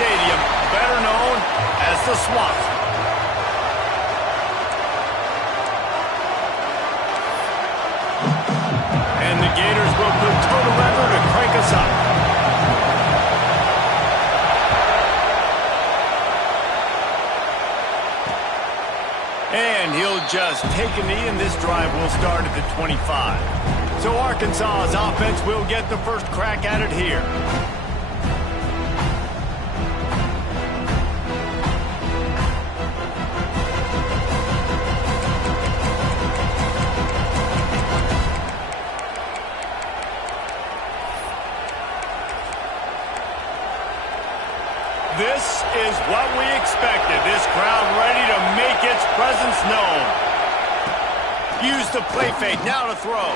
Stadium, better known as the Swamp. And the Gators will put total lever to crank us up. And he'll just take a knee, and this drive will start at the 25. So Arkansas's offense will get the first crack at it here. This is what we expected. This crowd ready to make its presence known. Use the play fake, now to throw.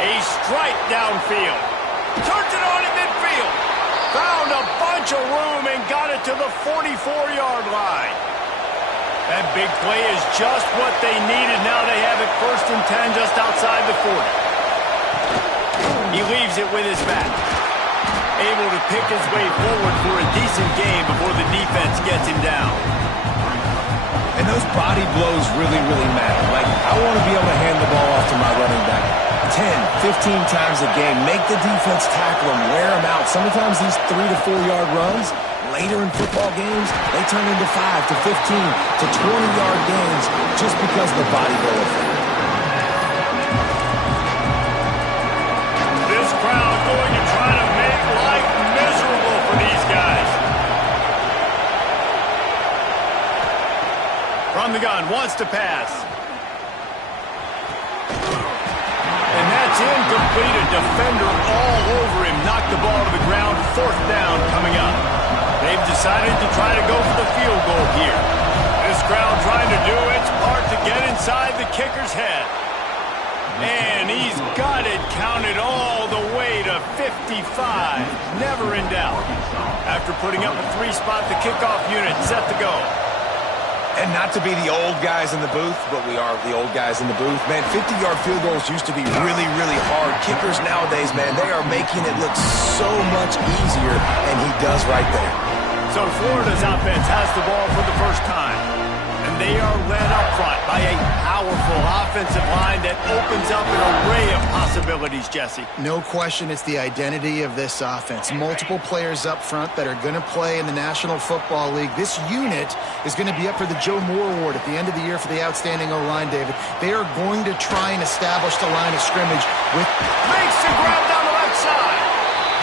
A strike downfield. Turns it on in midfield. Found a bunch of room and got it to the 44-yard line. That big play is just what they needed. Now they have it 1st and 10 just outside the 40. He leaves it with his back. Able to pick his way forward for a decent game before the defense gets him down. And those body blows really, really matter. Like, I want to be able to hand the ball off to my running back 10, 15 times a game. Make the defense tackle him, wear him out. Sometimes these 3 to 4 yard runs, later in football games, they turn into 5 to 15 to 20-yard gains just because of the body blow effect. This crowd going to try to make life miserable for these guys. From the gun, wants to pass. And that's incomplete. A defender all over him. Knocked the ball to the ground. 4th down coming up. They've decided to try to go for the field goal here. This crowd trying to do its part to get inside the kicker's head. And he's got it counted all the way to 55. Never in doubt. After putting up a 3-spot, the kickoff unit set to go. And not to be the old guys in the booth, but we are the old guys in the booth. Man, 50-yard field goals used to be really, really hard. Kickers nowadays, man, they are making it look so much easier, and he does right there. So Florida's offense has the ball for the first time. And they are led up front by a powerful offensive line that opens up an array of possibilities, Jesse. No question it's the identity of this offense. Multiple players up front that are going to play in the National Football League. This unit is going to be up for the Joe Moore Award at the end of the year for the outstanding O-line, David. They are going to try and establish the line of scrimmage with... Makes the grab down the left side.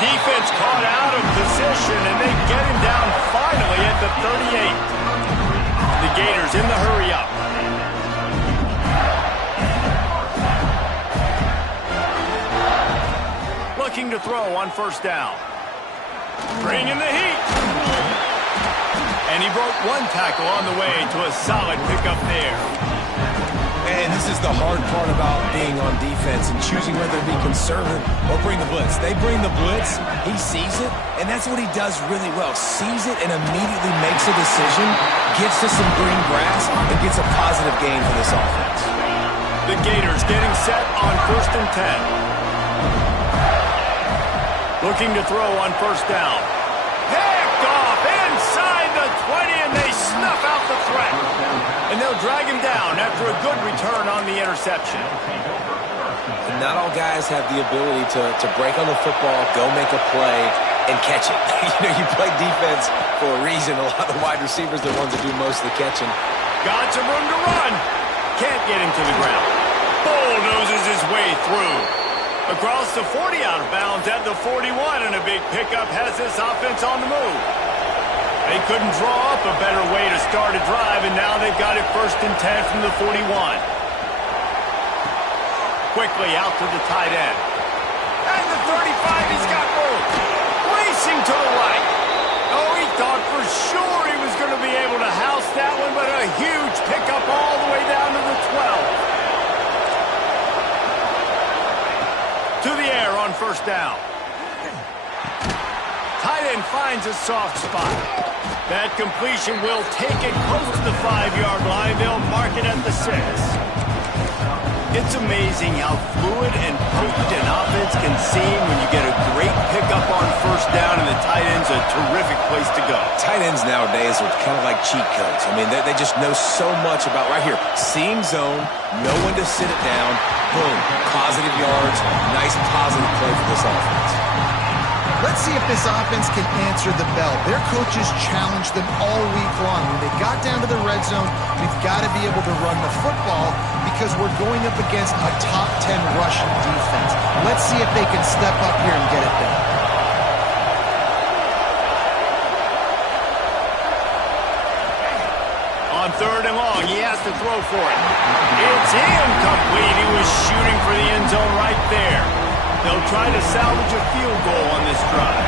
Defense caught out of position, and they get him down finally at the 38. The Gators in the hurry-up. Looking to throw on 1st down. Bringing the heat. And he broke one tackle on the way to a solid pickup there. And this is the hard part about being on defense and choosing whether to be conservative or bring the blitz. They bring the blitz, he sees it, and that's what he does really well. Sees it and immediately makes a decision, gets to some green grass, and gets a positive gain for this offense. The Gators getting set on 1st and 10. Looking to throw on 1st down. Picked off inside the 20, and they snuff out the threat. And they'll drag him down after a good return on the interception. And not all guys have the ability to break on the football, go make a play, and catch it. You play defense for a reason. A lot of the wide receivers are the ones that do most of the catching. Got some room to run. Can't get him to the ground. Bulldozes his way through. Across the 40 out of bounds at the 41, and a big pickup has this offense on the move. They couldn't draw up a better way to start a drive, and now they've got it 1st and 10 from the 41. Quickly out to the tight end. And the 35, he's got room. Racing to the right. Oh, he thought for sure he was going to be able to house that one, but a huge pickup all the way down to the 12. To the air on 1st down. Tight end finds a soft spot. That completion will take it close to the 5-yard line. They'll mark it at the 6. It's amazing how fluid and potent an offense can seem when you get a great pickup on first down, and the tight end's a terrific place to go. Tight ends nowadays are kind of like cheat codes. I mean, they just know so much about, right here, seeing zone, know when to sit it down, boom, positive yards, nice positive play for this offense. Let's see if this offense can answer the bell. Their coaches challenged them all week long. When they got down to the red zone, we've got to be able to run the football because we're going up against a top 10 rushing defense. Let's see if they can step up here and get it done. On 3rd and long, he has to throw for it. It's incomplete. He was shooting for the end zone right there. They'll try to salvage a field goal on this drive.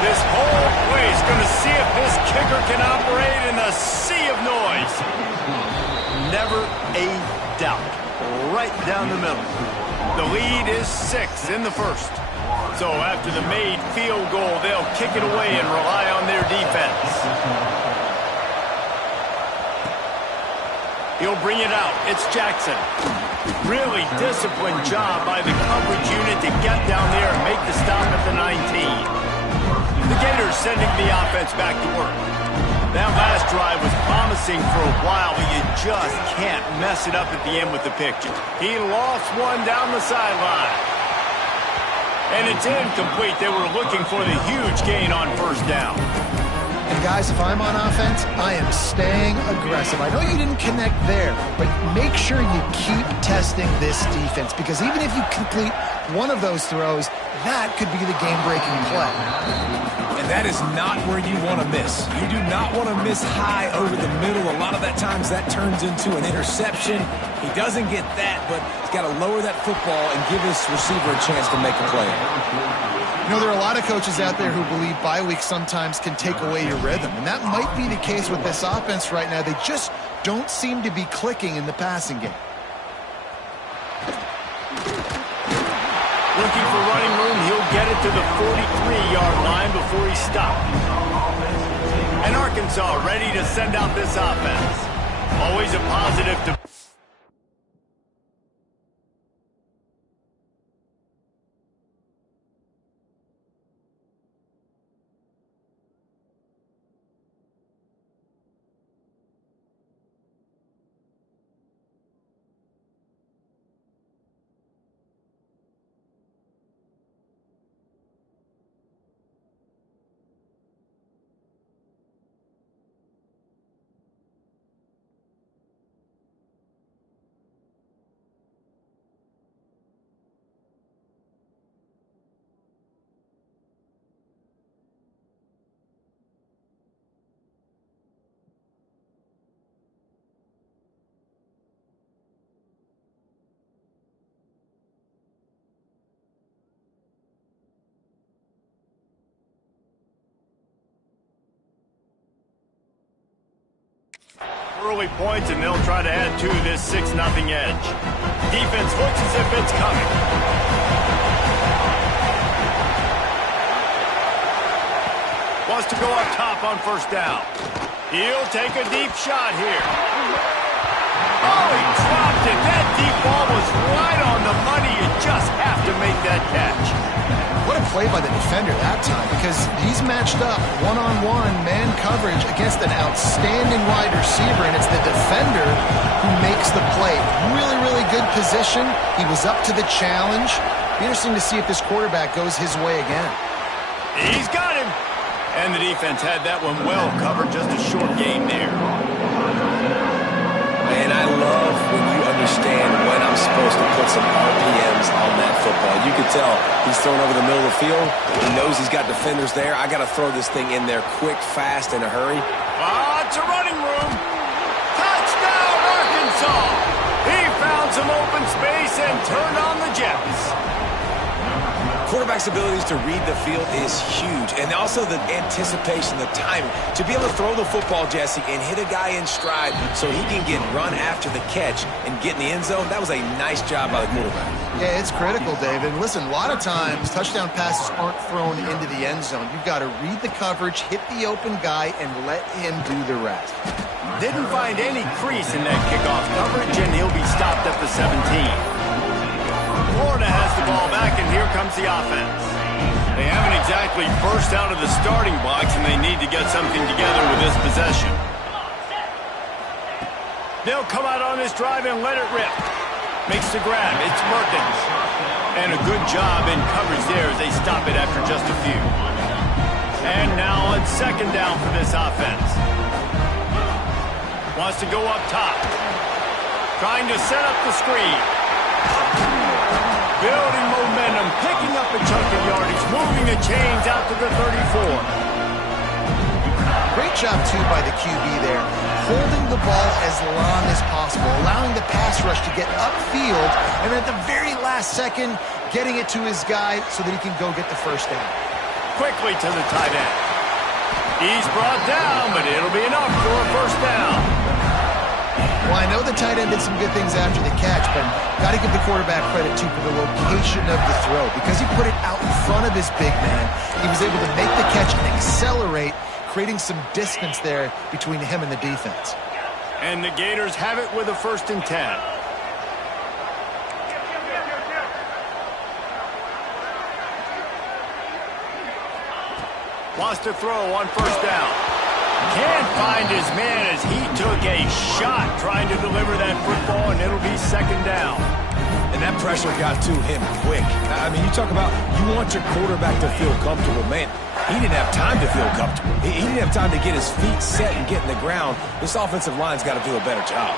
This whole place is going to see if this kicker can operate in the sea of noise. Never a doubt. Right down the middle. The lead is 6 in the first. So after the made field goal, they'll kick it away and rely on their defense. He'll bring it out. It's Jackson. Really disciplined job by the coverage unit to get down there and make the stop at the 19. The Gators sending the offense back to work. That last drive was promising for a while, but you just can't mess it up at the end with the picture. He lost one down the sideline. And it's incomplete. They were looking for the huge gain on first down. And guys, if I'm on offense, I am staying aggressive. I know you didn't connect there, but make sure you keep testing this defense, because even if you complete one of those throws, that could be the game-breaking play. And that is not where you want to miss. You do not want to miss high over the middle. A lot of that times that turns into an interception. He doesn't get that, but he's got to lower that football and give his receiver a chance to make a play. You know, there are a lot of coaches out there who believe bye weeks sometimes can take away your rhythm, and that might be the case with this offense right now. They just don't seem to be clicking in the passing game. Looking for running room, he'll get it to the 43-yard line before he stopped. And Arkansas ready to send out this offense. Always a positive to... early points, and they'll try to add to this 6-0 edge. Defense looks as if it's coming. Wants to go up top on first down. He'll take a deep shot here. Oh, he dropped it. That deep ball was right on the money. You just have to make that catch. What a play by the defender that time, because he's matched up one-on-one man coverage against an outstanding wide receiver, and it's the defender who makes the play. Really, really good position. He was up to the challenge. Be interesting to see if this quarterback goes his way again. He's got him. And the defense had that one well covered. Just a short game there. Man, I love when you understand when I'm supposed to put some RPMs on that football. You could tell he's thrown over the middle of the field. He knows he's got defenders there. I got to throw this thing in there quick, fast, in a hurry. It's a running room. Touchdown, Arkansas. He found some open space and turned on the Jets. Quarterback's abilities to read the field is huge, and also the anticipation, the timing. To be able to throw the football, Jesse, and hit a guy in stride so he can get run after the catch and get in the end zone, that was a nice job by the quarterback. Yeah, it's critical, David. Listen, a lot of times touchdown passes aren't thrown into the end zone. You've got to read the coverage, hit the open guy, and let him do the rest. Didn't find any crease in that kickoff coverage, and he'll be stopped at the 17. Florida has the ball back, and here comes the offense. They haven't exactly burst out of the starting blocks, and they need to get something together with this possession. They'll come out on this drive and let it rip. Makes the grab. It's Perkins. And a good job in coverage there as they stop it after just a few. And now it's second down for this offense. Wants to go up top. Trying to set up the screen. Building momentum, picking up a chunk of yardage, moving the chains out to the 34. Great job, too, by the QB there. Holding the ball as long as possible, allowing the pass rush to get upfield, and at the very last second, getting it to his guy so that he can go get the first down. Quickly to the tight end. He's brought down, but it'll be enough for a first down. Well, I know the tight end did some good things after the catch, but got to give the quarterback credit, too, for the location of the throw. Because he put it out in front of his big man, he was able to make the catch and accelerate, creating some distance there between him and the defense. And the Gators have it with a 1st and 10. Wants to throw on first down. Can't find his man as he took a shot trying to deliver that football, and it'll be second down. And that pressure got to him quick. I mean, you talk about you want your quarterback to feel comfortable. Man, he didn't have time to feel comfortable. He didn't have time to get his feet set and get in the ground. This offensive line's got to do a better job.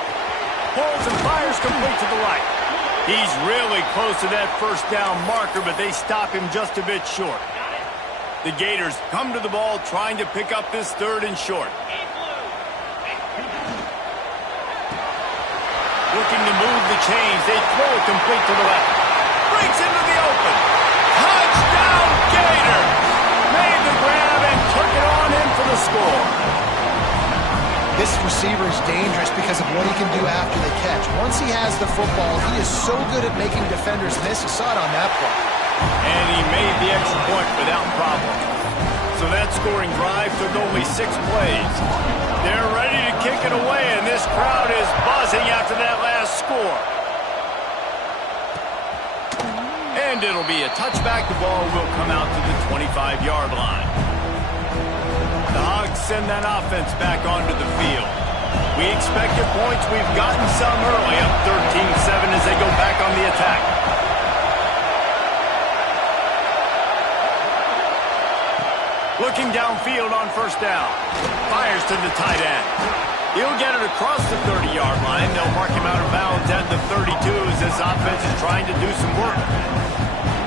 Pulls and fires complete to the right. He's really close to that first down marker, but they stop him just a bit short. The Gators come to the ball trying to pick up this 3rd and short. Looking to move the chains. They throw it complete to the left. Breaks into the open. Touchdown, Gators! Made the grab and took it on in for the score. This receiver is dangerous because of what he can do after the catch. Once he has the football, he is so good at making defenders miss. You saw it on that play. And he made the extra point without problem. So that scoring drive took only 6 plays. They're ready to kick it away, and this crowd is buzzing after that last score. And it'll be a touchback. The ball will come out to the 25-yard line. The Hogs send that offense back onto the field. We expected points. We've gotten some early, up 13-7 as they go back on the attack. Looking downfield on first down. Fires to the tight end. He'll get it across the 30-yard line. They'll mark him out of bounds at the 32 as this offense is trying to do some work.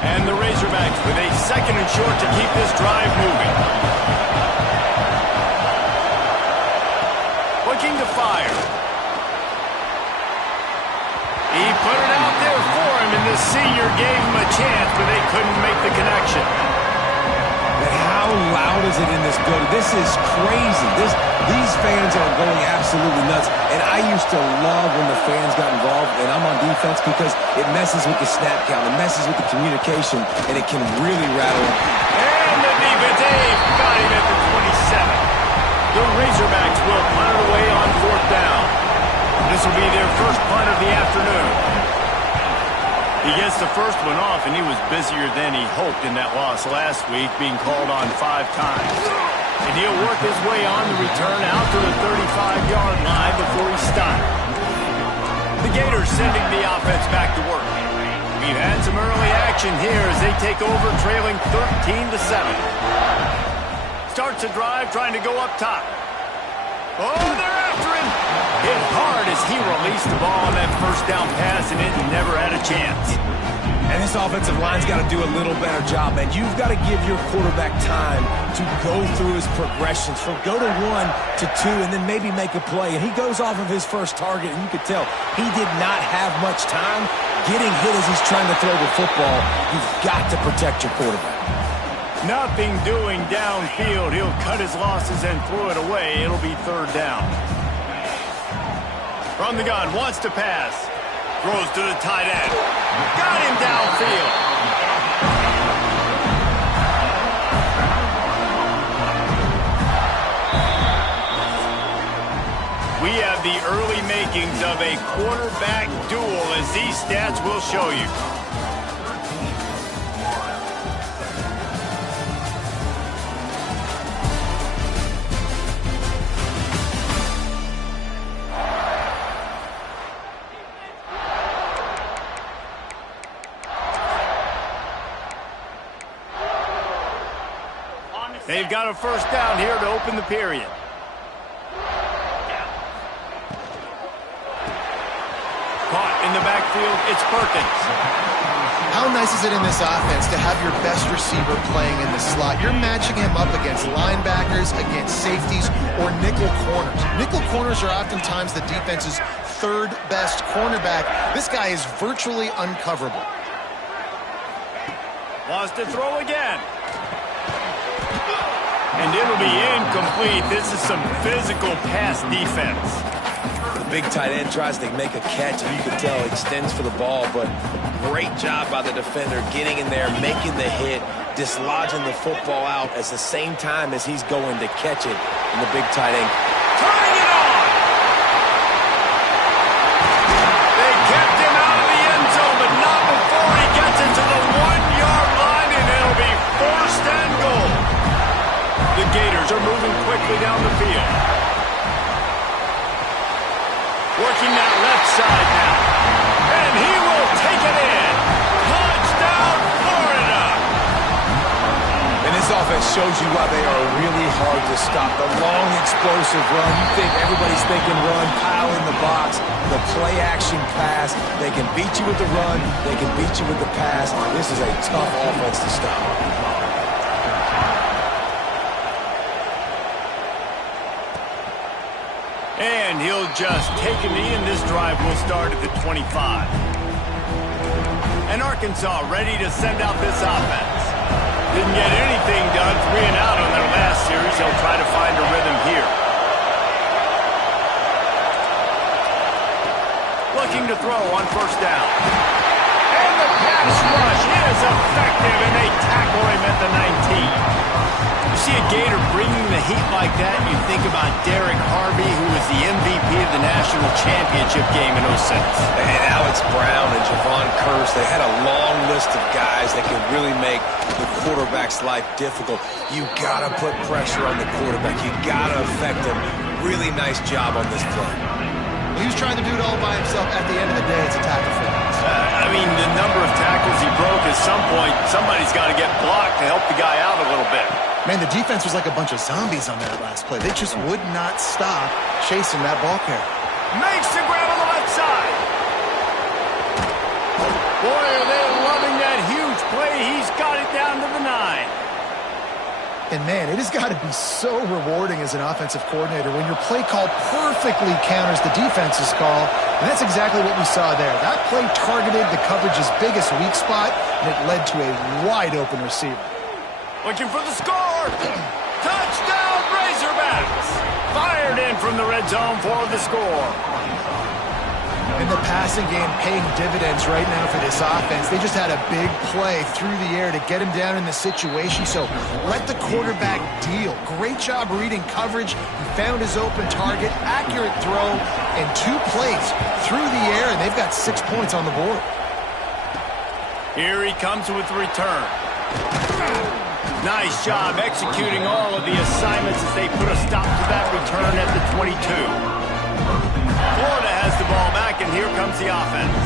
And the Razorbacks with a 2nd and short to keep this drive moving. Looking to fire. He put it out there for him, and the senior gave him a chance, but they couldn't make the connection. How loud is it in this building? This is crazy. These fans are going absolutely nuts. And I used to love when the fans got involved, and I'm on defense because it messes with the snap count. It messes with the communication, and it can really rattle them. And the defense, they've got him at the 27. The Razorbacks will punt it away on 4th down. This will be their first punt of the afternoon. He gets the first one off, and he was busier than he hoped in that loss last week, being called on 5 times. And he'll work his way on the return out to the 35-yard line before he's stopped. The Gators sending the offense back to work. We've had some early action here as they take over, trailing 13-7. Starts a drive, trying to go up top. Oh, they're after him. Hit hard as he released the ball on that first down pass, and it never had a chance. And this offensive line's got to do a little better job, man. You've got to give your quarterback time to go through his progressions from go to 1 to 2 and then maybe make a play. And he goes off of his first target, and you could tell he did not have much time getting hit as he's trying to throw the football. You've got to protect your quarterback. Nothing doing downfield. He'll cut his losses and throw it away. It'll be 3rd down. From the gun, wants to pass. Throws to the tight end. Got him downfield. we have the early makings of a quarterback duel, as these stats will show you. They've got a first down here to open the period. Caught in the backfield, it's Perkins. How nice is it in this offense to have your best receiver playing in the slot? You're matching him up against linebackers, against safeties, or nickel corners. Nickel corners are oftentimes the defense's third best cornerback. This guy is virtually uncoverable. Wants to throw again. And it'll be incomplete. This is some physical pass defense. The big tight end tries to make a catch, and you can tell he extends for the ball, but great job by the defender getting in there, making the hit, dislodging the football out at the same time as he's going to catch it. And the big tight end turning it on. They kept him out of the end zone, but not before he gets into the 1-yard line, and it'll be first and goal. The Gators are moving quickly down the field. Working that left side now. And he will take it in. Touchdown, Florida! And this offense shows you why they are really hard to stop. The long, explosive run. You think everybody's thinking run, pile in the box. The play-action pass. They can beat you with the run. They can beat you with the pass. This is a tough offense to stop. And he'll just take a knee, and this drive will start at the 25. And Arkansas ready to send out this offense. Didn't get anything done 3 and out on their last series. He'll try to find a rhythm here. Looking to throw on first down. And the pass rush is effective, and they tackle him at the 19. You see a Gator bringing the heat like that, you think about Derek Harvey, who was the MVP of the national championship game in 06. And Alex Brown and Javon Curse, they had a long list of guys that could really make the quarterback's life difficult. You got to put pressure on the quarterback. You got to affect him. Really nice job on this play. He was trying to do it all by himself. At the end of the day, it's a tackle for him. I mean, the number of tackles he broke, at some point, somebody's got to get blocked to help the guy out a little bit. Man, the defense was like a bunch of zombies on that last play. They just would not stop chasing that ball carrier. Makes the grab on the left side. Boy, are they loving that huge play. He's got it down to the 9. And, man, it has got to be so rewarding as an offensive coordinator when your play call perfectly counters the defense's call. And that's exactly what we saw there. That play targeted the coverage's biggest weak spot, and it led to a wide-open receiver. Looking for the score. Touchdown, Razorbacks. Fired in from the red zone for the score. And the passing game paying dividends right now for this offense. They just had a big play through the air to get him down in the situation. So let the quarterback deal. Great job reading coverage. He found his open target, accurate throw, and 2 plays through the air, and they've got 6 points on the board. Here he comes with the return. Nice job executing all of the assignments as they put a stop to that return at the 22. Florida has the ball back, and here comes the offense.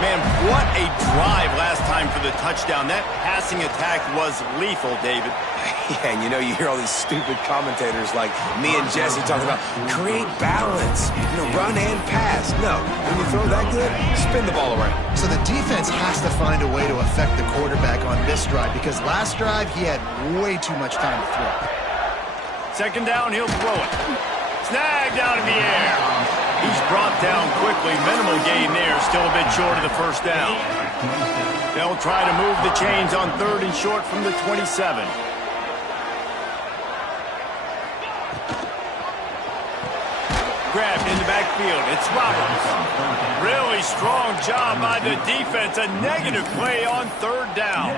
Man, what a drive last time for the touchdown. That passing attack was lethal, David. Yeah, and you know, you hear all these stupid commentators like me and Jesse talking about create balance, run and pass. No, when you throw that good, spin the ball around. So the defense has to find a way to affect the quarterback on this drive because last drive he had way too much time to throw. Second down, he'll throw it. Snagged out in the air. He's brought down quickly. Minimal gain there. Still a bit short of the first down. They'll try to move the chains on 3rd and short from the 27. Grabbed in the backfield. It's Roberts. Really strong job by the defense. A negative play on 3rd down.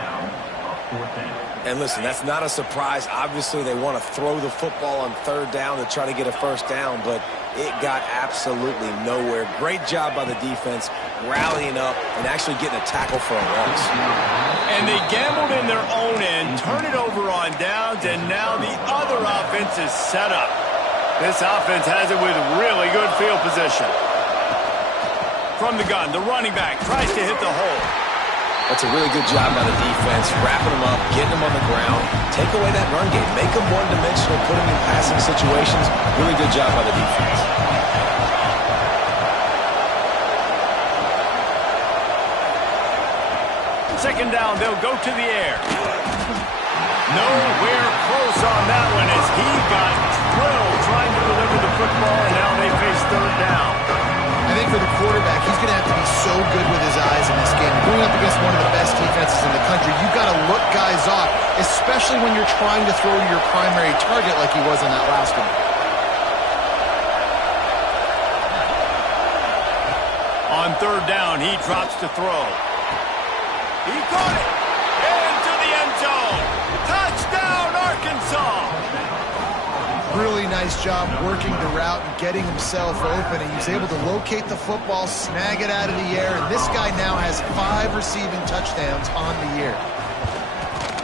And listen, that's not a surprise. Obviously, they want to throw the football on third down to try to get a first down, but it got absolutely nowhere. Great job by the defense, rallying up and actually getting a tackle for a loss. And they gambled in their own end, turn it over on downs, and now the other offense is set up. This offense has it with really good field position. From the gun, the running back tries to hit the hole. That's a really good job by the defense, wrapping them up, getting them on the ground. Take away that run game. Make them one-dimensional, put them in passing situations. Really good job by the defense. Second down, they'll go to the air. Nowhere close on that one as he got drilled trying to deliver the football, and now they face third down. I think for the quarterback, he's going to have to be so good with his eyes in this game. Going up against one of the best defenses in the country, you've got to look guys off, especially when you're trying to throw to your primary target like he was on that last one. On third down, he drops to throw. He caught it into the end zone. Touchdown, Arkansas! Really nice job working the route and getting himself open, and he's able to locate the football, snag it out of the air, and this guy now has 5 receiving touchdowns on the year.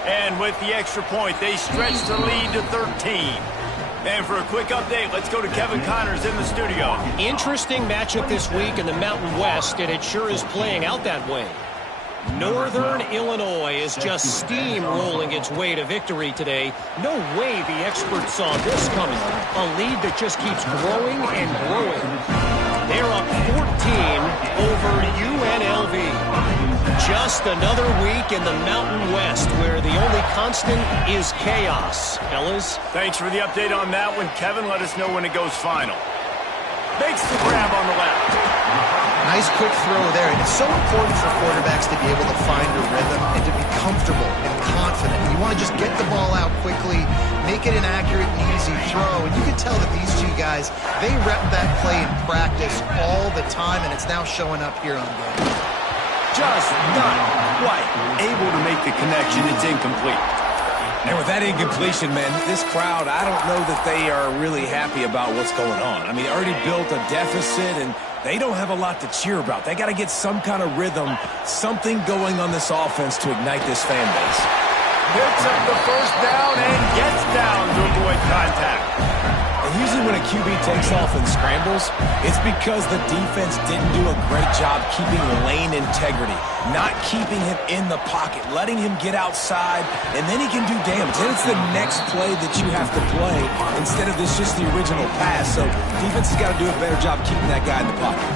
And with the extra point, they stretch the lead to 13. And for a quick update, let's go to Kevin Connors in the studio. Interesting matchup this week in the Mountain West, and it sure is playing out that way. Northern Illinois is just steamrolling its way to victory today. No way the experts saw this coming. A lead that just keeps growing and growing. They're up 14 over UNLV. Just another week in the Mountain West where the only constant is chaos. Fellas? Thanks for the update on that one, Kevin. Let us know when it goes final. Makes the grab on the left. Nice quick throw there, and it's so important for quarterbacks to be able to find a rhythm and to be comfortable and confident. You want to just get the ball out quickly, make it an accurate and easy throw, and you can tell that these two guys, they rep that play in practice all the time, and it's now showing up here on game. Just not quite able to make the connection. It's incomplete. And with that incompletion, man, this crowd, I don't know that they are really happy about what's going on. I mean, they already built a deficit, and they don't have a lot to cheer about. They got to get some kind of rhythm, something going on this offense to ignite this fan base. Picks up the first down and gets down to avoid contact. And usually when a QB takes off and scrambles, it's because the defense didn't do a great job keeping lane integrity, not keeping him in the pocket, letting him get outside, and then he can do damage. Then it's the next play that you have to play instead of this just the original pass. So defense has got to do a better job keeping that guy in the pocket.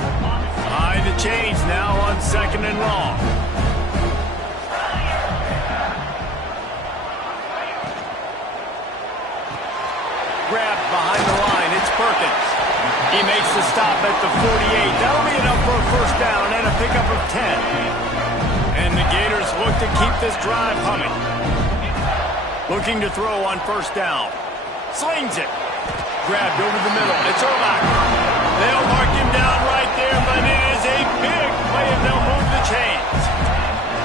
Behind the chains now on second and long. Grabbed behind the line. It's Perkins. He makes the stop at the 48. That'll be enough for a first down and a pickup of 10. And the Gators look to keep this drive humming. Looking to throw on first down. Slings it. Grabbed over the middle. It's Urlacher. They'll mark him down right there, but it is a big play and they'll move the chains.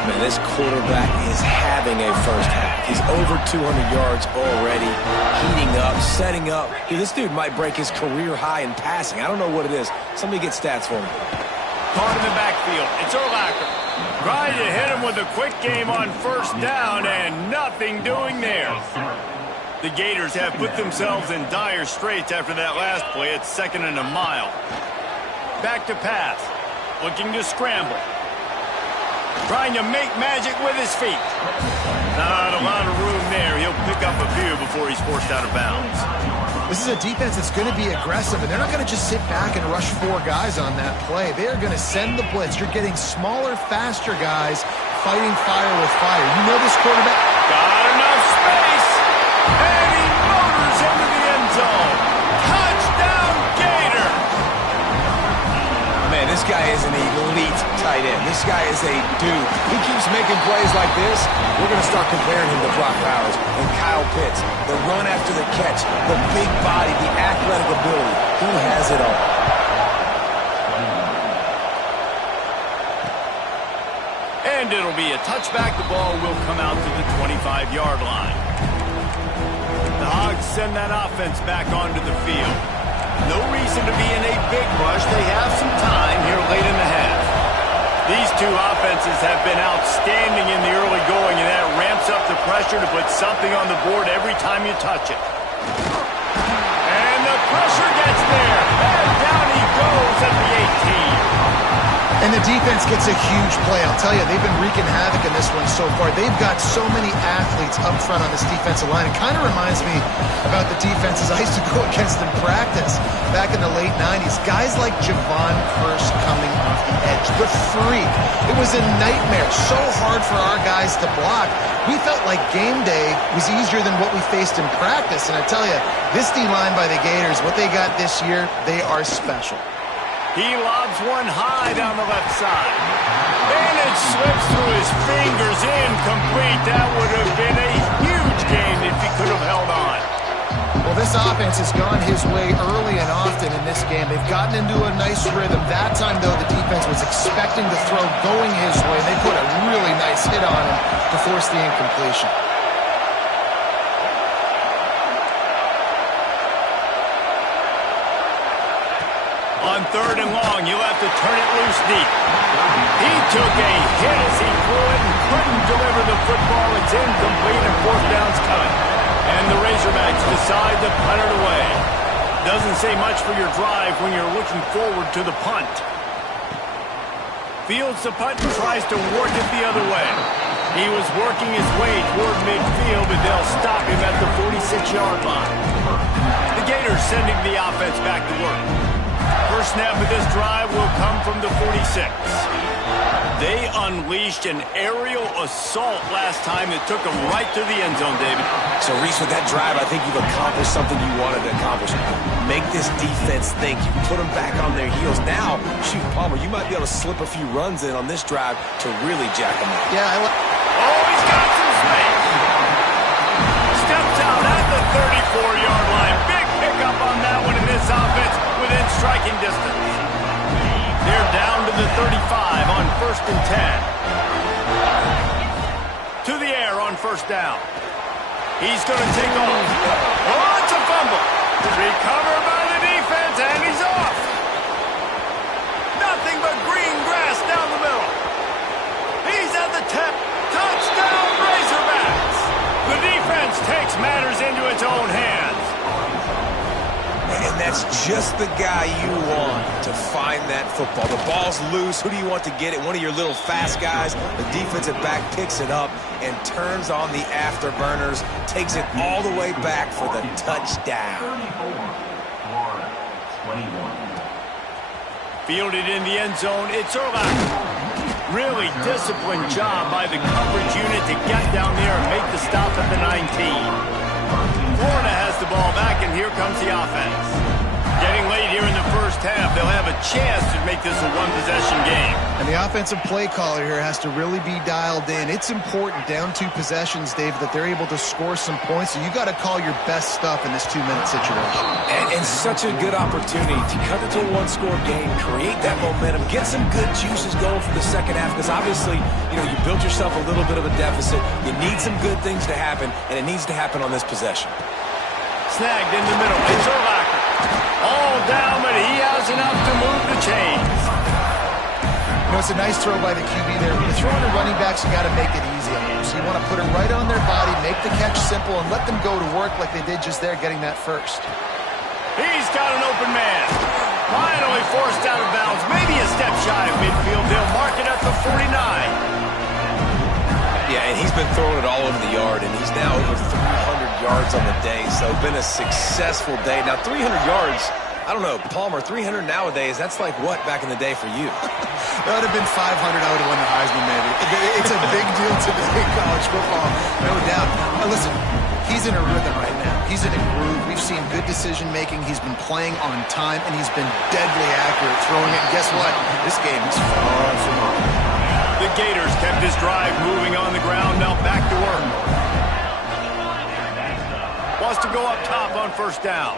Man, this quarterback is having a first half. He's over 200 yards already, heating up, setting up. Dude, this dude might break his career high in passing. I don't know what it is. Somebody get stats for me. Caught in the backfield. It's Urlacher. Trying to hit him with a quick game on first down and nothing doing there. The Gators have put themselves in dire straits after that last play. It's second and a mile. Back to pass. Looking to scramble. Trying to make magic with his feet. Not a lot of room there. He'll pick up a few before he's forced out of bounds. This is a defense that's going to be aggressive, and they're not going to just sit back and rush 4 guys on that play. They are going to send the blitz. You're getting smaller, faster guys fighting fire with fire. You know this quarterback. Got enough space. And he motors into the end zone. Touchdown, Gator. Man, this guy is an elite tight end. This guy is a dude. He keeps making plays like this. We're going to start comparing him to Brock Bowers and Kyle Pitts. The run after the catch, the big body, the athletic ability. He has it all. And it'll be a touchback. The ball will come out to the 25-yard line. The Hogs send that offense back onto the field. No reason to be in a big rush. They have some time here late in the half. These two offenses have been outstanding in the early going, and that ramps up the pressure to put something on the board every time you touch it. And the pressure gets there. And down he goes at the 18. And the defense gets a huge play. I'll tell you, they've been wreaking havoc in this one so far. They've got so many athletes up front on this defensive line. It kind of reminds me about the defenses I used to go against in practice back in the late 90s. Guys like Javon Curse coming off the edge. The freak. It was a nightmare. So hard for our guys to block. We felt like game day was easier than what we faced in practice. And I tell you, this D-line by the Gators, what they got this year, they are special. He lobs one high down the left side. And it slips through his fingers, incomplete. That would have been a huge gain if he could have held on. Well, this offense has gone his way early and often in this game. They've gotten into a nice rhythm. That time, though, the defense was expecting the throw going his way. They put a really nice hit on him to force the incompletion. On 3rd and long, you'll have to turn it loose deep. He took a hit as he threw it and couldn't deliver the football. It's incomplete and 4th down's coming. And the Razorbacks decide to punt it away. Doesn't say much for your drive when you're looking forward to the punt. Fields the punt and tries to work it the other way. He was working his way toward midfield, but they'll stop him at the 46-yard line. The Gators sending the offense back to work. First snap of this drive will come from the 46. They unleashed an aerial assault last time that took them right to the end zone, David. So, Reese, with that drive, I think you've accomplished something you wanted to accomplish. Make this defense think. You put them back on their heels. Now, shoot, Palmer, you might be able to slip a few runs in on this drive to really jack them up. Yeah, oh, he's got some space. Steps out at the 34-yard line. Big pickup on that one in this offense within striking distance. They're down to the 35 on 1st and 10. To the air on 1st down. He's going to take off. Oh, it's a fumble. Recovered by the defense, and he's off. Nothing but green grass down the middle. He's at the 10. Touchdown, Razorbacks. The defense takes matters into its own hands. And that's just the guy you want to find that football. The ball's loose. Who do you want to get it? One of your little fast guys. The defensive back picks it up and turns on the afterburners. Takes it all the way back for the touchdown. Fielded in the end zone. It's Urlacher. Really disciplined job by the coverage unit to get down there and make the stop at the 19. Florida has the ball back, and here comes the offense. Getting late here in the first half, they'll have a chance to make this a one-possession game. And the offensive play caller here has to really be dialed in. It's important, down 2 possessions, Dave, that they're able to score some points. So you got to call your best stuff in this 2-minute situation. And such a good opportunity to cut it to a 1-score game, create that momentum, get some good juices going for the second half. Because obviously, you built yourself a little bit of a deficit. You need some good things to happen, and it needs to happen on this possession. Snagged in the middle. It's Urlacher. All down, but he has enough to move the chains. It's a nice throw by the QB there. When you're throwing to running backs, you got to make it easy on them. So you want to put it right on their body, make the catch simple, and let them go to work like they did just there, getting that first. He's got an open man. Finally forced out of bounds. Maybe a step shy of midfield. They'll mark it at the 49. Yeah, and he's been throwing it all over the yard, and he's now over 300 yards on the day. So been a successful day. Now, 300 yards, I don't know, Palmer, 300 nowadays, that's like what back in the day for you? That would have been 500. I would have won the Heisman, maybe. It's a big deal today in college football, no doubt. Now, listen, he's in a rhythm right now. He's in a groove. We've seen good decision-making. He's been playing on time, and he's been deadly accurate throwing it. And guess what? This game is far from over. The Gators kept this drive moving on the ground. Now back to work. Wants to go up top on 1st down.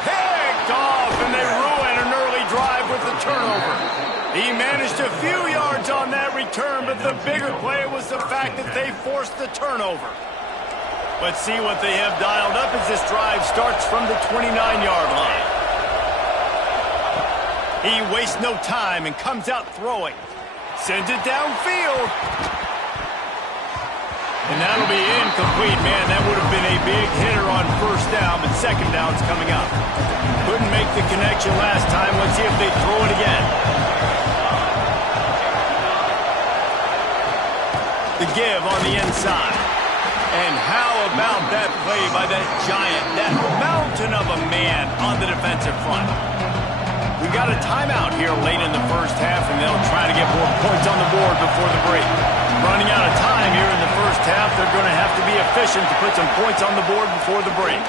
Picked off, and they ruin an early drive with the turnover. He managed a few yards on that return, but the bigger play was the fact that they forced the turnover. Let's see what they have dialed up as this drive starts from the 29-yard line. He wastes no time and comes out throwing. Sends it downfield. And that'll be incomplete, man. That would have been a big hitter on first down, but second down's coming up. Couldn't make the connection last time. Let's see if they throw it again. The give on the inside. And how about that play by that giant, that mountain of a man on the defensive front? We got a timeout here late in the first half, and they'll try to get more points on the board before the break. Running out of time here in the first half, they're going to have to be efficient to put some points on the board before the break.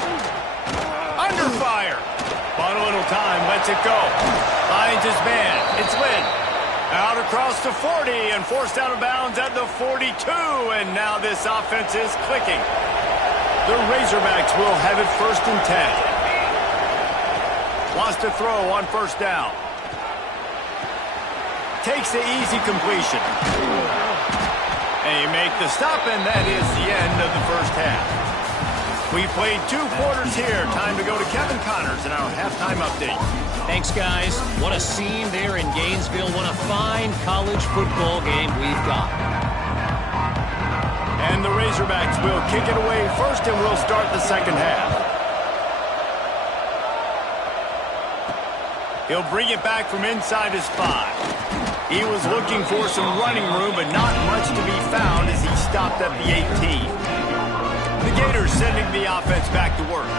Under fire. Bought a little time, lets it go. Finds his man. It's Lynn. Out across the 40 and forced out of bounds at the 42, and now this offense is clicking. The Razorbacks will have it 1st and 10. Wants to throw on first down. Takes the easy completion. They make the stop, and that is the end of the first half. We played 2 quarters here. Time to go to Kevin Connors in our halftime update. Thanks, guys. What a scene there in Gainesville. What a fine college football game we've got. And the Razorbacks will kick it away first, and we'll start the second half. He'll bring it back from inside his 5. He was looking for some running room, but not much to be found as he stopped at the 18. The Gators sending the offense back to work.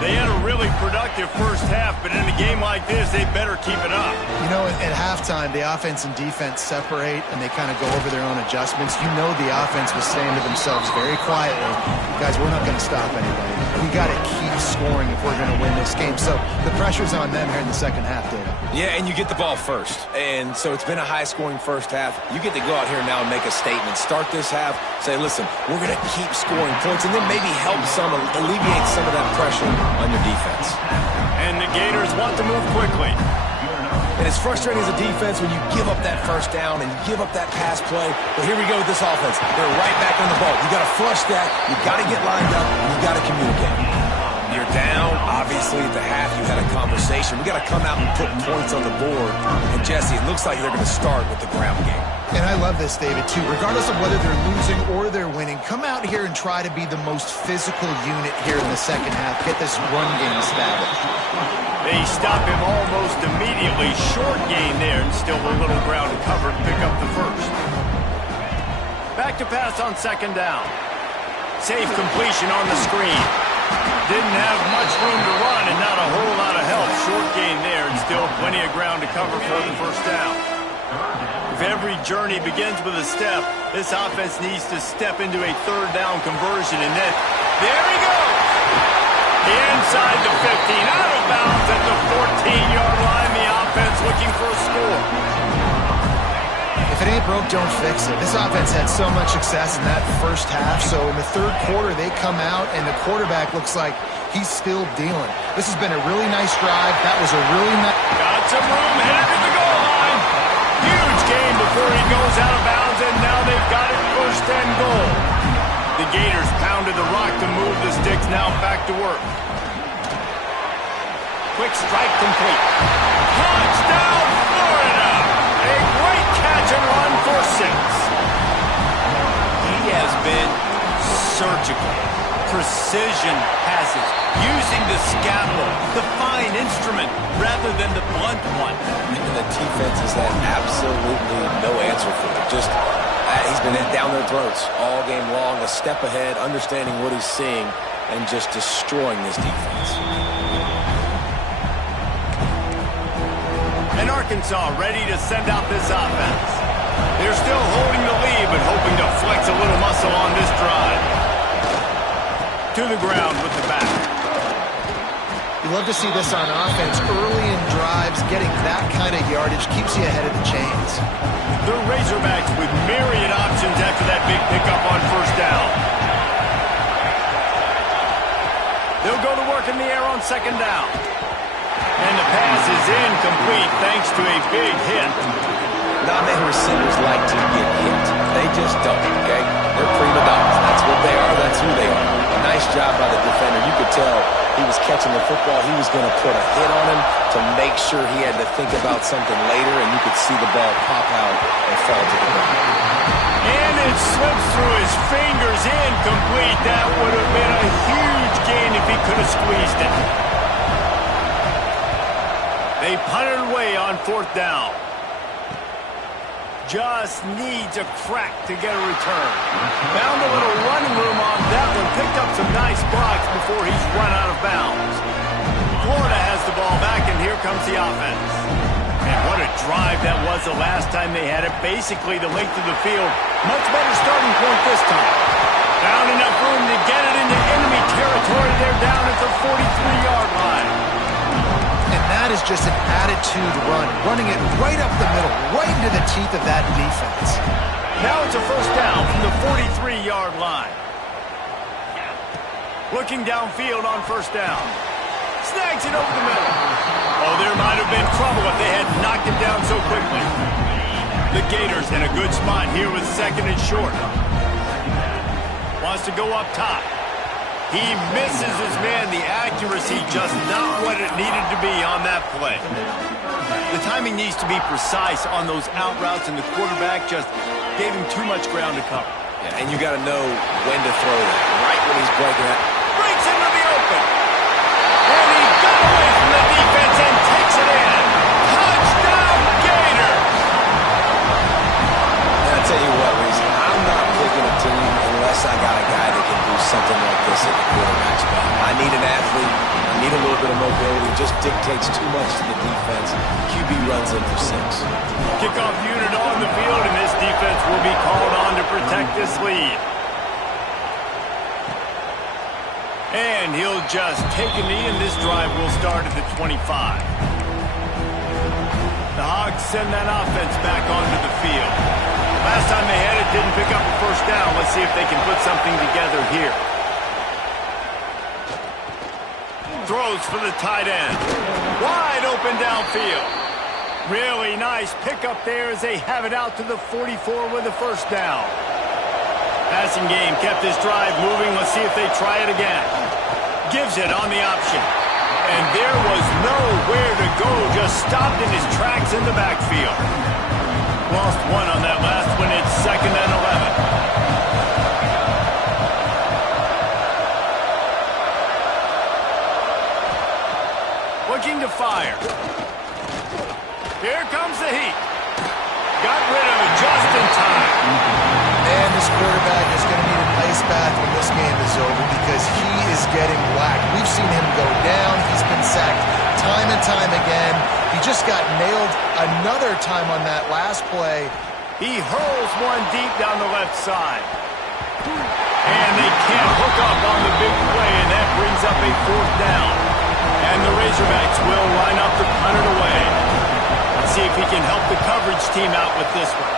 They had a really productive first half, but in a game like this, they better keep it up. You know, at halftime, the offense and defense separate, and they kind of go over their own adjustments. You know the offense was saying to themselves very quietly, guys, we're not going to stop anybody. We got to keep scoring if we're going to win this game. So the pressure's on them here in the second half, David. Yeah, and you get the ball first. And so it's been a high-scoring first half. You get to go out here now and make a statement. Start this half, say, listen, we're going to keep scoring points, and then maybe help some, alleviate some of that pressure on your defense. And the Gators want to move quickly. And it's frustrating as a defense when you give up that first down and you give up that pass play. But here we go with this offense. They're right back on the ball. You got to flush that. You got to get lined up, and you got to communicate. You're down. Obviously, at the half, you had a conversation. We got to come out and put points on the board. And, Jesse, it looks like they're going to start with the ground game. And I love this, David, too. Regardless of whether they're losing or they're winning, come out here and try to be the most physical unit here in the second half. Get this run game established. They stop him almost immediately. Short gain there, and still a little ground to cover to pick up the first. Back to pass on second down. Safe completion on the screen. Didn't have much room to run and not a whole lot of help. Short gain there, and still plenty of ground to cover for the first down. If every journey begins with a step, this offense needs to step into a third down conversion, and then there he goes! Inside the 15, out of bounds at the 14-yard line. The offense looking for a score. If it ain't broke, don't fix it. This offense had so much success in that first half, so in the third quarter, they come out, and the quarterback looks like he's still dealing. This has been a really nice drive. That was a really nice... Got some room, headed to the goal line. Huge gain before he goes out of bounds, and now they've got it 1st and goal. The Gators pounded the rock to move the sticks, now back to work. Quick strike complete. Touchdown, Florida! A great catch and run for 6. He has been surgical. Precision passes, using the scalpel, the fine instrument, rather than the blunt one. And the defense has had absolutely no answer for it. Just, he's been down their throats all game long, a step ahead, understanding what he's seeing, and just destroying this defense. And Arkansas ready to send out this offense. They're still holding the lead, but hoping to flex a little muscle on this drive. To the ground with the back. You love to see this on offense. Early in drives, getting that kind of yardage keeps you ahead of the chains. The Razorbacks with myriad options after that big pickup on first down. They'll go to work in the air on second down. And the pass is incomplete thanks to a big hit. Not many receivers like to get hit. They just don't, okay? They're prima donnas. That's what they are. That's who they are. A nice job by the defender. You could tell he was catching the football. He was going to put a hit on him to make sure he had to think about something later, and you could see the ball pop out and fall to the ground. And it slips through his fingers, incomplete. That would have been a huge gain if he could have squeezed it. They punted away on 4th down. Just needs a crack to get a return. Found a little running room on that one. Picked up some nice blocks before he's run out of bounds. Florida has the ball back, and here comes the offense. And what a drive that was the last time they had it. Basically the length of the field. Much better starting point this time. Found enough room to get it into enemy territory. They're down at the 43-yard line. And that is just an attitude run, running it right up the middle, right into the teeth of that defense. Now it's a 1st down from the 43-yard line. Looking downfield on 1st down. Snags it over the middle. Oh, there might have been trouble if they had knocked him down so quickly. The Gators in a good spot here with 2nd and short. Wants to go up top. He misses his man. The accuracy just not what it needed to be on that play. The timing needs to be precise on those out routes, and the quarterback just gave him too much ground to cover. Yeah, and you got to know when to throw that. Right when he's breaking it. Breaks into the open. And he got away from the defense and takes it in. Touchdown, Gators! I'll tell you what, Reese, I'm not picking a team unless I got a guy that can do something like this at the quarterback spot. I need an athlete. I need a little bit of mobility. It just dictates too much to the defense. QB runs in for 6. Kickoff unit on the field, and this defense will be called on to protect this lead. And he'll just take a knee, and this drive will start at the 25. The Hogs send that offense back onto the field. Last time they had it, didn't pick up a 1st down. Let's see if they can put something together here. Throws for the tight end. Wide open downfield. Really nice pickup there as they have it out to the 44 with a 1st down. Passing game kept this drive moving. Let's see if they try it again. Gives it on the option. And there was nowhere to go. Just stopped in his tracks in the backfield. Lost one on that last one. It's 2nd and 11. Looking to fire. Here comes the heat. Got rid of it just in time. And this quarterback is going to need an ice bath when this game is over because he is getting whacked. We've seen him go down. He's been sacked time and time again. He just got nailed another time on that last play. He hurls one deep down the left side. And they can't hook up on the big play, and that brings up a 4th down. And the Razorbacks will line up to punt it away. Let's see if he can help the coverage team out with this one.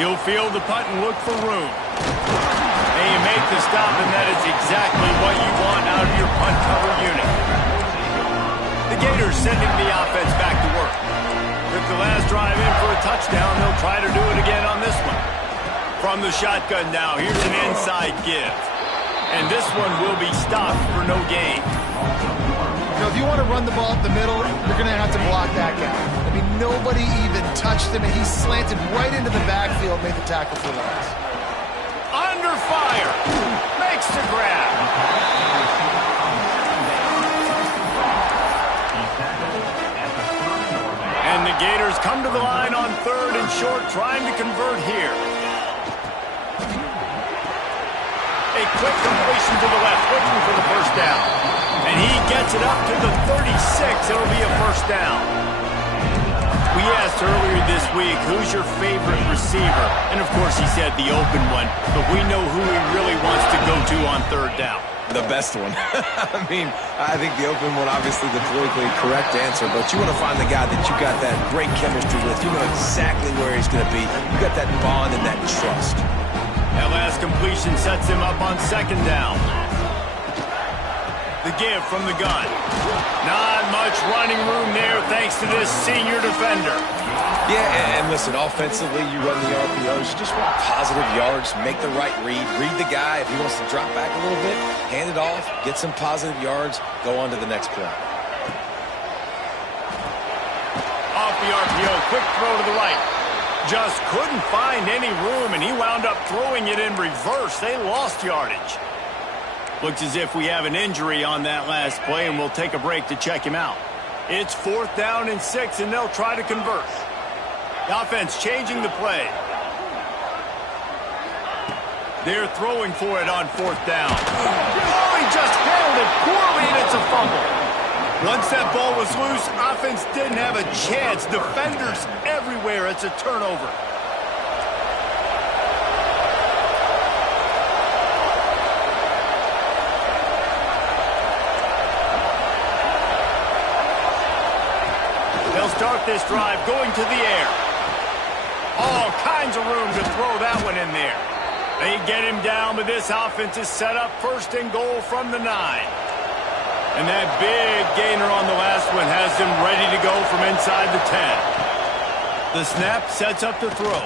He'll field the punt and look for room. And you make the stop, and that is exactly what you want out of your punt cover unit. The Gators sending the offense back to work. Took the last drive in for a touchdown. They'll try to do it again on this one. From the shotgun now, here's an inside give. And this one will be stopped for no gain. You know, if you want to run the ball up the middle, you're going to have to block that guy. I mean, nobody even touched him, and he slanted right into the backfield, made the tackle for loss. Under fire. Makes the grab. And the Gators come to the line on 3rd and short, trying to convert here. A quick completion to the left, looking for the 1st down. And he gets it up to the 36. It'll be a 1st down. We asked earlier this week, who's your favorite receiver? And, of course, he said the open one. But we know who he really wants to go to on 3rd down. The best one. I mean, I think the open one, obviously the politically correct answer, but you want to find the guy that you got that great chemistry with. You know exactly where he's going to be. You got that bond and that trust. That last completion sets him up on 2nd down. The give from the gun. Not much running room there thanks thanks to this senior defender. Yeah, and listen, offensively, you run the RPOs. You just want positive yards, make the right read the guy. If he wants to drop back a little bit, hand it off, get some positive yards, go on to the next play. Off the RPO, quick throw to the right. Just couldn't find any room, and he wound up throwing it in reverse. They lost yardage. Looks as if we have an injury on that last play, and we'll take a break to check him out. It's 4th down and 6, and they'll try to convert. The offense changing the play. They're throwing for it on 4th down. Oh, he just handled it poorly, and it's a fumble. Once that ball was loose, offense didn't have a chance. Defenders everywhere. It's a turnover. They'll start this drive going to the air. All kinds of room to throw that one in there. They get him down, but this offense is set up 1st and goal from the 9. And that big gainer on the last one has them ready to go from inside the 10. The snap sets up the throw.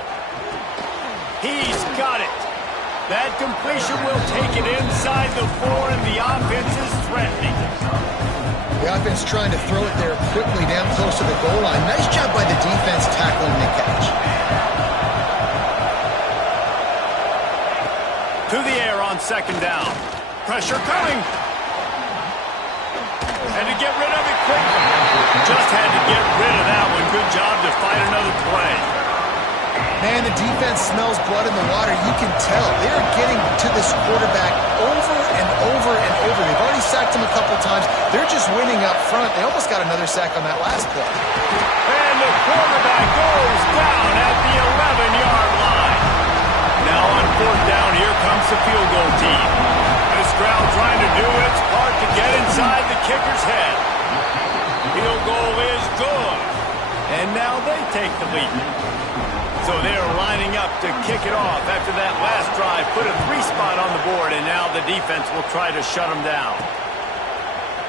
He's got it. That completion will take it inside the 4, and the offense is threatening. The offense trying to throw it there quickly down close to the goal line. Nice job by the defense tackling the catch. To the air on 2nd down. Pressure coming. And to get rid of it quickly. Just had to get rid of that one. Good job to fight another play. Man, the defense smells blood in the water. You can tell. They're getting to this quarterback over and over and over. They've already sacked him a couple times. They're just winning up front. They almost got another sack on that last play. And the quarterback goes down at the 11-yard line. Now on 4th down, here comes the field goal team. This crowd trying to do its part to get inside the kicker's head. Field goal is good. And now they take the lead. So they're lining up to kick it off after that last drive. Put a 3 spot on the board, and now the defense will try to shut them down.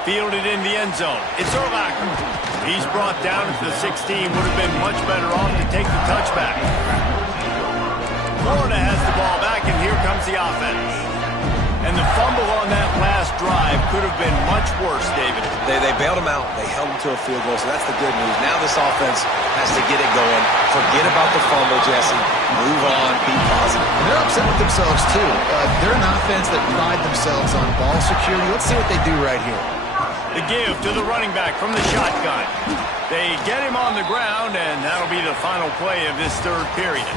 Fielded in the end zone. It's Urlacher. He's brought down at the 16. Would have been much better off to take the touchback. Florida has the ball back, and here comes the offense. And the fumble on that last drive could have been much worse, David. They bailed him out. They held him to a field goal, so that's the good news. Now this offense has to get it going. Forget about the fumble, Jesse. Move on. Be positive. They're upset with themselves, too. They're an offense that pride themselves on ball security. Let's see what they do right here. The give to the running back from the shotgun. They get him on the ground, and that'll be the final play of this 3rd period.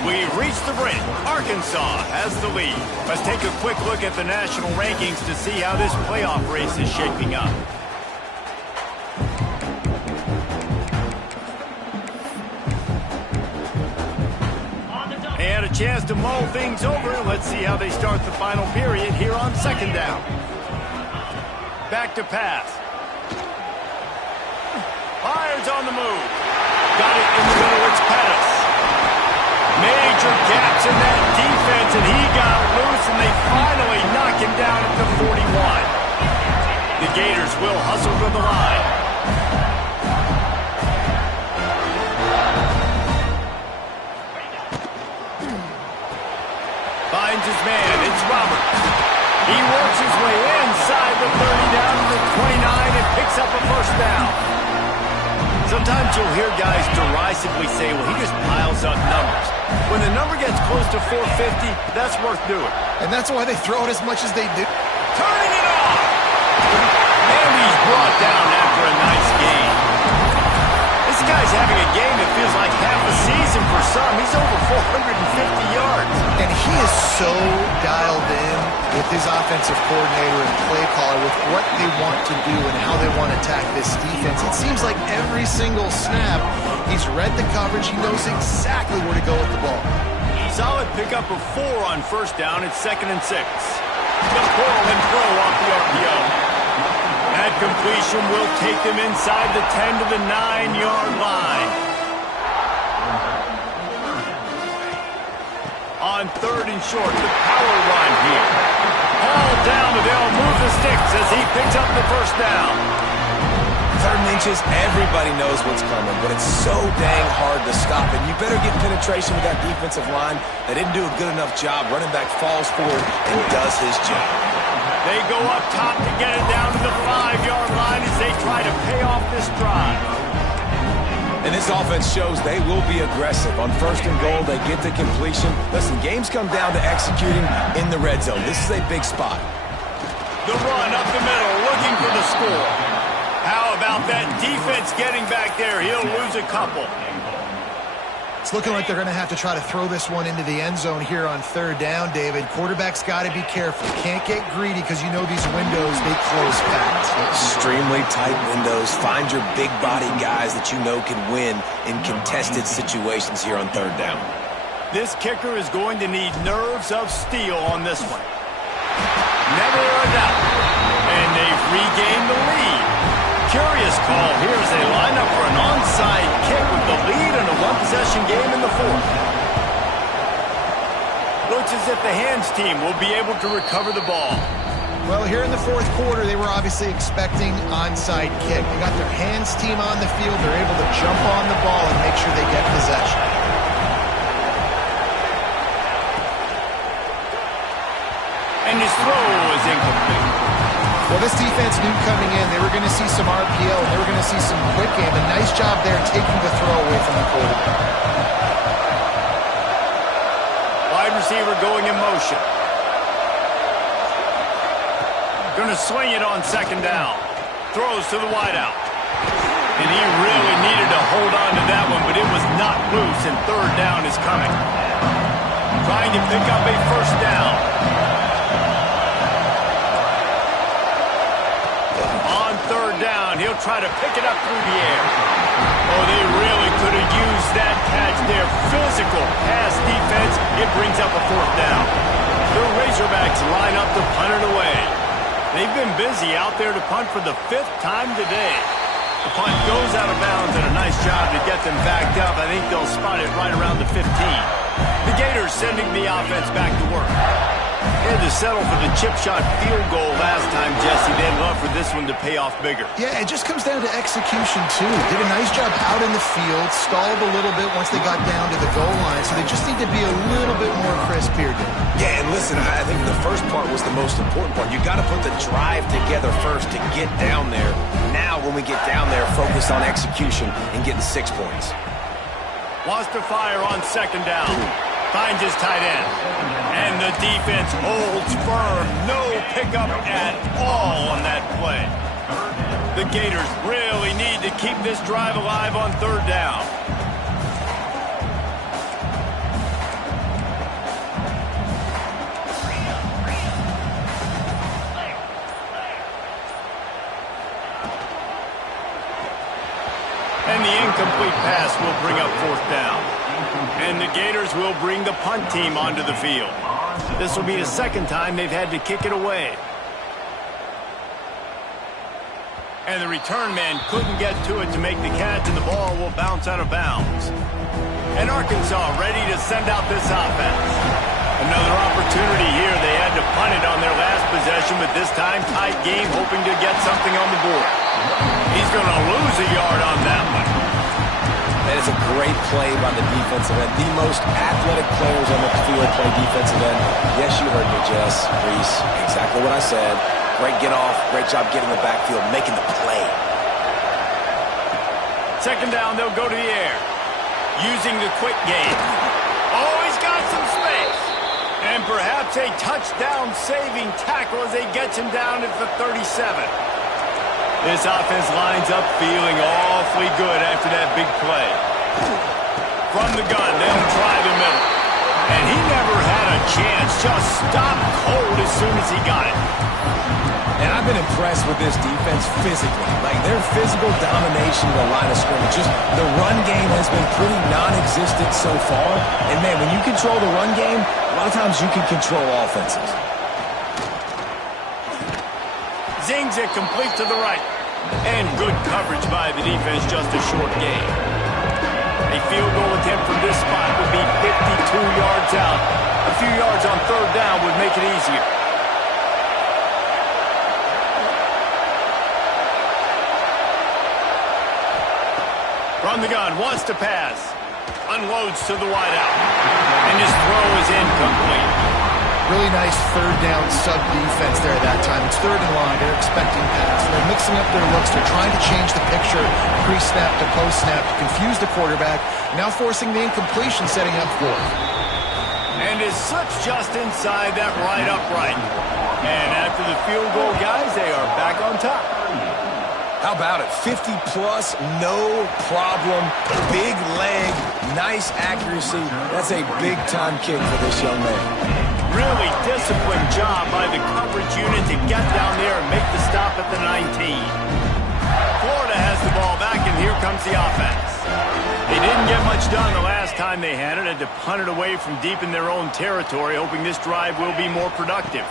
We've reached the break. Arkansas has the lead. Let's take a quick look at the national rankings to see how this playoff race is shaping up. They had a chance to mull things over. Let's see how they start the final period here on 2nd down. Back to pass. Fires on the move. Got it in the middle. It's Pettis. Major gaps in that defense, and he got loose, and they finally knock him down at the 41. The Gators will hustle to the line. Finds his man. It's Roberts. He works his way inside the 30 down to the 29 and picks up a 1st down. Sometimes you'll hear guys derisively say, well, he just piles up numbers. When the number gets close to 450, that's worth doing. And that's why they throw it as much as they do. Turning it off! And he's brought down after a nice game. This guy's having a game that feels like half a season for some. He's over 450 yards. And he is so dialed in with his offensive coordinator and play caller with what they want to do and how they want to attack this defense. It seems like every single snap, he's read the coverage. He knows exactly where to go with the ball. Solid pickup of 4 on 1st down. It's 2nd and 6. The pull and throw off the RPO. That completion will take them inside the 10 to the 9-yard line. On 3rd and short, the power run here. All down, but they'll move the sticks as he picks up the 1st down. 3rd and inches, everybody knows what's coming, but it's so dang hard to stop. And you better get penetration with that defensive line. They didn't do a good enough job. Running back falls forward and does his job. They go up top to get it down to the 5-yard line as they try to pay off this drive. And this offense shows they will be aggressive. On 1st and goal, they get the completion. Listen, games come down to executing in the red zone. This is a big spot. The run up the middle, looking for the score. How about that defense getting back there? He'll lose a couple. It's looking like they're going to have to try to throw this one into the end zone here on 3rd down, David. Quarterback's got to be careful. Can't get greedy because you know these windows, they close fast. Extremely tight windows. Find your big body guys that you know can win in contested situations here on 3rd down. This kicker is going to need nerves of steel on this one. Never a doubt. And they've regained the lead. Curious call here as they line up for an onside kick with the lead in a one-possession game in the 4th. Looks as if the hands team will be able to recover the ball. Well, here in the 4th quarter, they were obviously expecting onside kick. They got their hands team on the field. They're able to jump on the ball and make sure they get possession. And his throw is incomplete. Well, this defense knew coming in they were going to see some RPO and they were going to see some quick game. A nice job there taking the throw away from the quarterback. Wide receiver going in motion. Going to swing it on 2nd down. Throws to the wideout. And he really needed to hold on to that one, but it was not loose, and 3rd down is coming. Trying to pick up a 1st down. On 3rd down, he'll try to pick it up through the air. Oh, they really could have used that catch there. Physical pass defense. It brings up a 4th down. The Razorbacks line up to punt it away. They've been busy out there to punt for the 5th time today. The punt goes out of bounds, and a nice job to get them backed up. I think they'll spot it right around the 15. The Gators sending the offense back to work. They had to settle for the chip shot field goal last time, Jesse. They'd love for this one to pay off bigger. Yeah, it just comes down to execution, too. Did a nice job out in the field, stalled a little bit once they got down to the goal line, so they just need to be a little bit more crisp here, Dave. Yeah, and listen, I think the first part was the most important part. You got to put the drive together first to get down there. Now, when we get down there, focus on execution and getting 6 points. Wants to fire on 2nd down. Finds his tight end. And the defense holds firm. No pickup at all on that play. The Gators really need to keep this drive alive on 3rd down. And the incomplete pass will bring up 4th down. And the Gators will bring the punt team onto the field. This will be the 2nd time they've had to kick it away. And the return man couldn't get to it to make the catch, and the ball will bounce out of bounds. And Arkansas ready to send out this offense. Another opportunity here. They had to punt it on their last possession, but this time tight game, hoping to get something on the board. He's going to lose a yard on that one. That is a great play by the defensive end. The most athletic players on the field play defensive end. Yes, you heard me, Jess, Reese. Exactly what I said. Great get off. Great job getting the backfield, making the play. 2nd down, they'll go to the air. Using the quick game. Oh, he's got some space. And perhaps a touchdown-saving tackle as they get him down at the 37. This offense lines up feeling awfully good after that big play. From the gun, they'll try the middle. And he never had a chance. Just stopped cold as soon as he got it. And I've been impressed with this defense physically. Like, their physical domination of the line of scrimmage. Just the run game has been pretty non-existent so far. And, man, when you control the run game, a lot of times you can control offenses. Zings it complete to the right. And good coverage by the defense, just a short gain. A field goal attempt from this spot would be 52 yards out. A few yards on 3rd down would make it easier. From the gun, wants to pass. Unloads to the wideout. And his throw is incomplete. Really nice third down sub defense there that time. It's third and long. They're expecting pass. They're mixing up their looks. They're trying to change the picture pre-snap to post-snap to confuse the quarterback. Now forcing the incompletion, setting up fourth. And is slips just inside that right upright. And after the field goal, guys, they are back on top. How about it? 50-plus, no problem. Big leg, nice accuracy. That's a big-time kick for this young man. Really disciplined job by the coverage unit to get down there and make the stop at the 19. Florida has the ball back, and here comes the offense. They didn't get much done the last time they had it. Had to punt it away from deep in their own territory, hoping this drive will be more productive.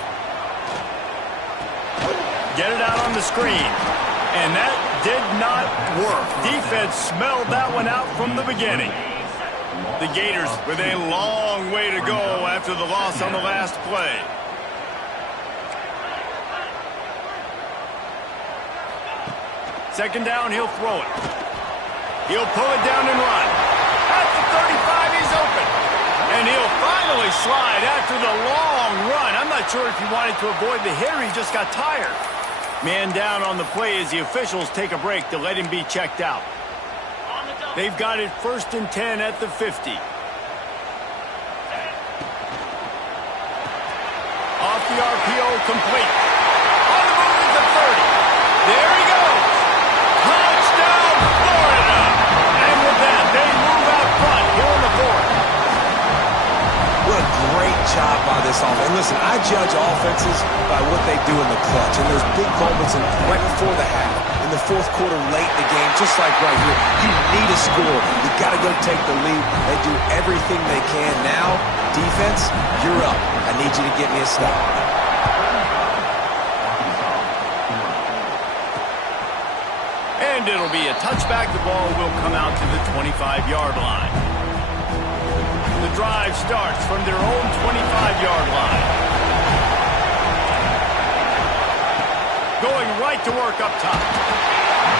Get it out on the screen. And that did not work. Defense smelled that one out from the beginning. The Gators with a long way to go after the loss on the last play. Second down, he'll throw it. He'll pull it down and run. At the 35, he's open. And he'll finally slide after the long run. I'm not sure if he wanted to avoid the hit or he just got tired. Man down on the play as the officials take a break to let him be checked out. They've got it 1st and 10 at the 50. Off the RPO, complete. On the move at the 30. There he goes. Touchdown, Florida. And with that, they move out front here in the fourth. What a great job by this offense. And listen, I judge offenses by what they do in the clutch. And those big moments right before the half, in the fourth quarter, late in the game, just like right here, you need a score. You got to go take the lead. They do everything they can. Now, defense, you're up. I need you to get me a stop. And it'll be a touchback. The ball will come out to the 25-yard line. The drive starts from their own 25-yard line. Going right to work up top.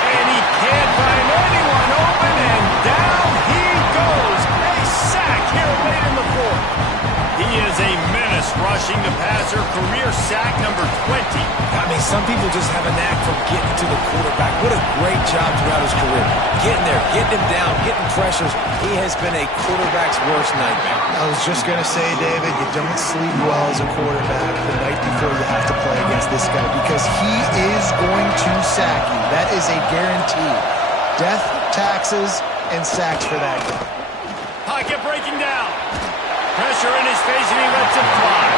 And he can't find anyone open, and down he goes. A sack here late in the fourth. He is a menace rushing the passer. Career sack number 20. I mean, some people just have a knack for getting to the quarterback. What a great job throughout his career. Getting there, getting him down, getting pressures. He has been a quarterback's worst nightmare. I was just going to say, David, you don't sleep well as a quarterback the night before you have to play against this guy because he is going to sack you. That is a guarantee. Death, taxes, and sacks for that guy. Pocket breaking down. Pressure in his face, and he lets it fly.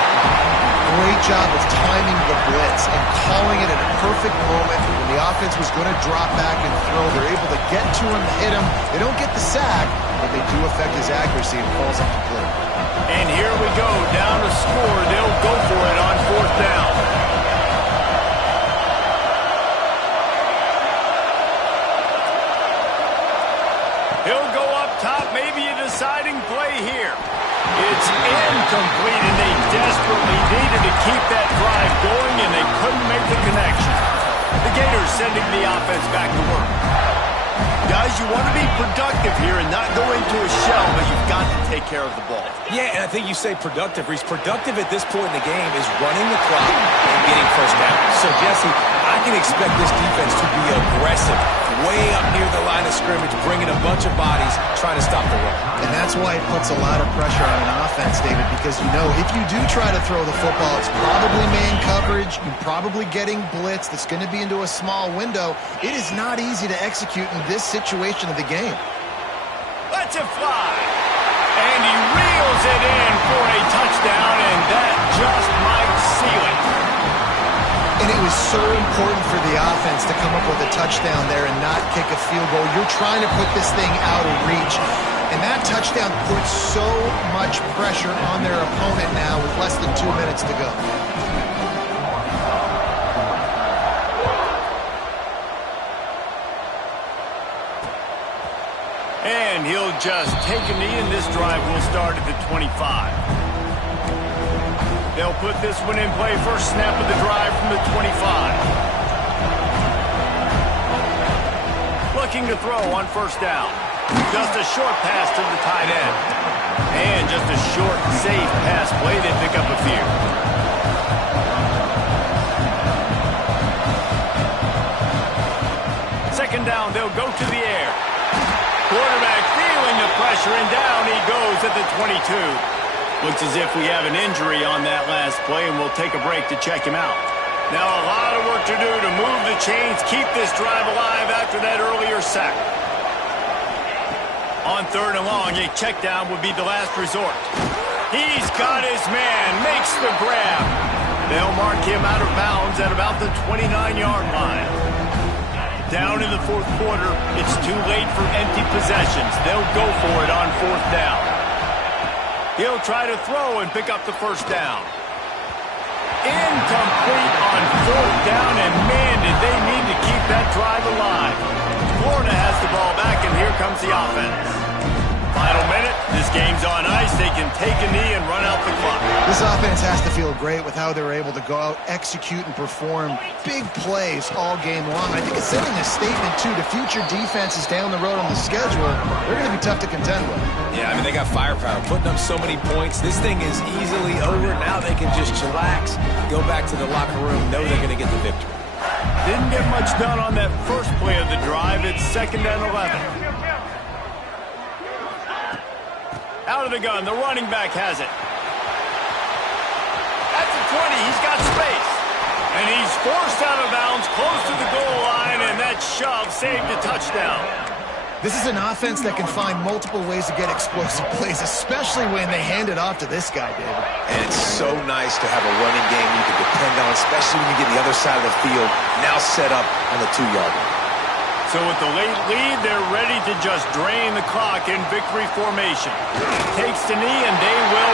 Great job of timing the blitz and calling it at a perfect moment when the offense was going to drop back and throw. They're able to get to him, hit him. They don't get the sack, but they do affect his accuracy and falls incomplete. And here we go, down to score. They'll go for it on 4th down. He'll go up top, maybe a deciding play here. It's incomplete, and they desperately needed to keep that drive going, and they couldn't make the connection. The Gators sending the offense back to work. Guys, you want to be productive here and not go into a shell, but you've got to take care of the ball. Yeah, and I think you say productive. Reese, productive at this point in the game is running the clock and getting first down. So, Jesse, I can expect this defense to be aggressive, way up near the line of scrimmage, bringing a bunch of bodies, trying to stop the run. And that's why it puts a lot of pressure on an offense, David, because you know if you do try to throw the football, it's probably man coverage, you're probably getting blitz that's going to be into a small window. It is not easy to execute in this situation of the game. Lets it fly. And he reels it in for a touchdown, and that just might seal it. And it was so important for the offense to come up with a touchdown there and not kick a field goal. You're trying to put this thing out of reach. And that touchdown puts so much pressure on their opponent now with less than 2 minutes to go. And he'll just take a knee, and this drive will start at the 25. They'll put this one in play. First snap of the drive from the 25. looking to throw on first down. Just a short pass to the tight end. And just a short, safe pass play. They pick up a few. Second down, they'll go to the air. Quarterback feeling the pressure, and down he goes at the 22. Looks as if we have an injury on that last play, and we'll take a break to check him out. Now a lot of work to do to move the chains, keep this drive alive after that earlier sack. On third and long, a check down would be the last resort. He's got his man, makes the grab. They'll mark him out of bounds at about the 29-yard line. Down in the fourth quarter, it's too late for empty possessions. They'll go for it on fourth down. He'll try to throw and pick up the first down. Incomplete on fourth down, and man, did they need to keep that drive alive. Florida has the ball back, and here comes the offense. Final minute, this game's on ice. They can take a knee and run out the clock. This offense has to feel great with how they're able to go out, execute, and perform big plays all game long. I think it's sending a statement, too, to future defenses down the road on the schedule. They're going to be tough to contend with. Yeah, I mean, they got firepower, putting up so many points. This thing is easily over. Now they can just chillax, go back to the locker room, know they're going to get the victory. Didn't get much done on that first play of the drive. It's 2nd and 11. Out of the gun, the running back has it. At the 20, he's got space. And he's forced out of bounds close to the goal line, and that shove saved a touchdown. This is an offense that can find multiple ways to get explosive plays, especially when they hand it off to this guy, David. And it's so nice to have a running game you can depend on, especially when you get the other side of the field, now set up on the 2-yard line. So with the late lead, they're ready to just drain the clock in victory formation. Takes the knee, and they will